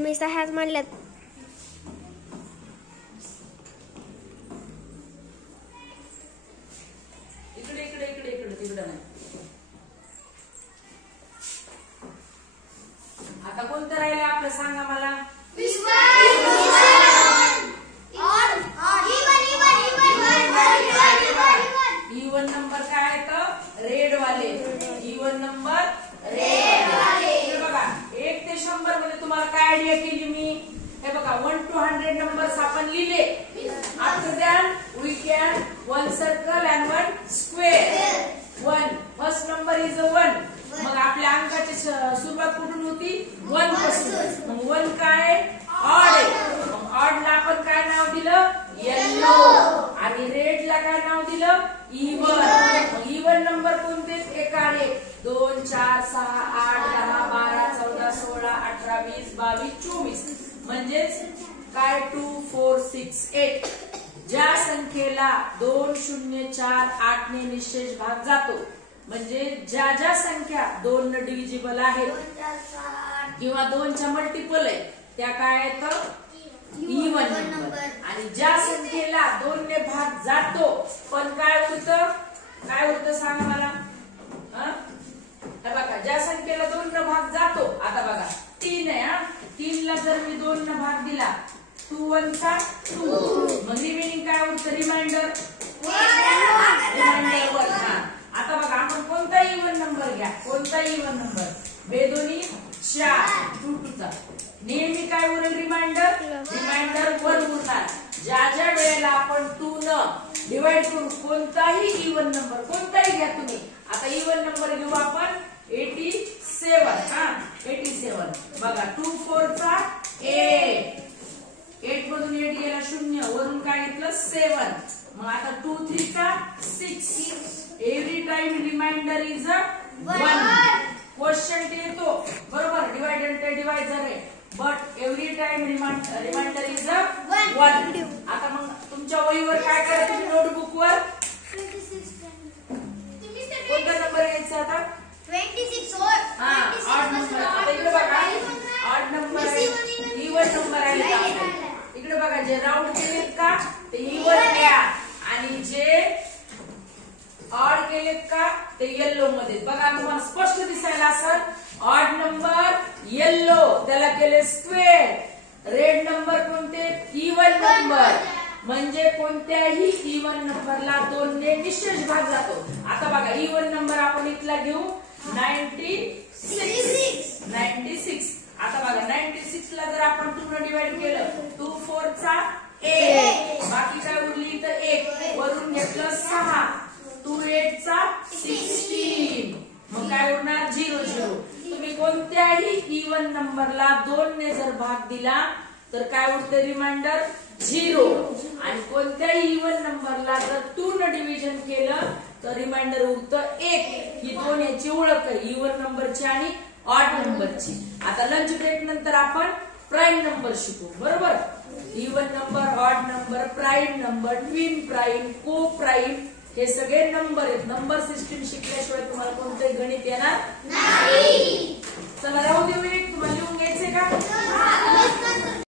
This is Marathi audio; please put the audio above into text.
मी सहाच म्हणल्यात. इकडे इकडे इकडे इकडे तिकडे नाही. आता कोणतं राहिलं आपलं सांगा मला. इवन नंबर काय आहे तर रेड वाले. इवन नंबर रेड वाले. बघा 1 ते 100 मध्ये तुम्हाला काय आयडिया केली मी. हे बघा 1 to 100 नंबर्स आपण लिहिले. After that we can one circle and one square. 1 first number is 1. मग आपल्या अंकाची सुरुवात कुठून होती 1 पासून. मग 1 काय ऑड आहे. मग ऑड ला आपण काय नाव दिलं येलो. आणि रेड ला काय नाव दिलं इवन. मग इवन नंबर कोणते 1 आणि 1 2 4 6 8 10 12 14 16 18 20 22 24. म्हणजेच काय 2 4 6 8. ज्या संख्येला 2 0 4 8 ने निशेष भाग जातो म्हणजे ज्या ज्या संख्या 2 न डिव्हिजिबल आहेत किंवा 2 च्या मल्टिपल आहे त्या काय आहेत इवन नंबर. आणि ज्या संख्येला 2 ने भाग जातो पण काय उरतं सांगा मला. बघा ज्या संख्येला 2 न भाग जातो. आता बघा 3 आहे. 3 ला जर मी 2 न भाग दिला 2 1 चा 2. मग रिमेनिंग काय उरतं रिमाइंडर 1. आता बघा आपण कोणता इवन नंबर घ्या. कोणता इवन नंबर बेदोनी 4 2 2 चा नेहमी काय उरेल रिमाइंडर 1 उरणार. ज्या ज्या वेळेला आपण 2 न डिवाइड करू कोणताही इवन नंबर कोणताही घ्या तुम्ही. आता इवन नंबर घेऊ आपण 87. 87 बघा 2 4 चा 8. 8 मधून 8 गेला 0 वरून काय घेतलं 7. मग आता 2 3 चा 6. Every time remainder is 1. Question येतो बरोबर डिवाइड अँड डिवायझर आहे but every time remainder is 1. आता मग तुमच्या वहीवर काय करा तुम्ही नोटबुक वर कोणता नंबर घ्यायचा आता 26. Odd number. आता इकडे बघा ऑड नंबर आहे इवन नंबर आहे. इकडे बघा जे राऊंड केलेत का ते इवन घ्या आणि जे ऑड केलेत का ते येल्लो मध्ये. बघा तुम्हाला स्पष्ट दिसायला असेल. ऑड नंबर येल्लो त्याला केले स्क्वेअर. रेड नंबर कोणते इवन नंबर म्हणजे कोणत्याही इवन नंबरला 2 ने निशेष भाग जातो. आता बघा इवन नंबर आपण इथला घेऊ 96. आता बघा 96 ला जर आपण 2 ने डिवाइड केलं 2 4 चा 8. बाकी काय उरली तर 1 वरून घेतलं 6. 2 8 चा 16. मग काय उरणार 0 0. तुम्ही कोणत्याही इवन नंबरला 2 ने जर भाग दिला तर काय उरते रिमाइंडर 0. आणि कोणत्याही इवन नंबरला जर 2 न डिव्हिजन केलं तर रिमाइंडर उरतं 1. ही 2 याची ओळख आहे इवन नंबरची आणि ऑड नंबरची. आता लंच ब्रेक नंतर आपण प्राईम नंबर शिकू बरोबर. Even number odd number prime number twin prime को प्राईम हे सगळे नंबर आहेत. नंबर सिस्टीम शिकल्याशिवाय तुम्हाला कोणतंही गणित येणार नाही. चला राहू देऊ.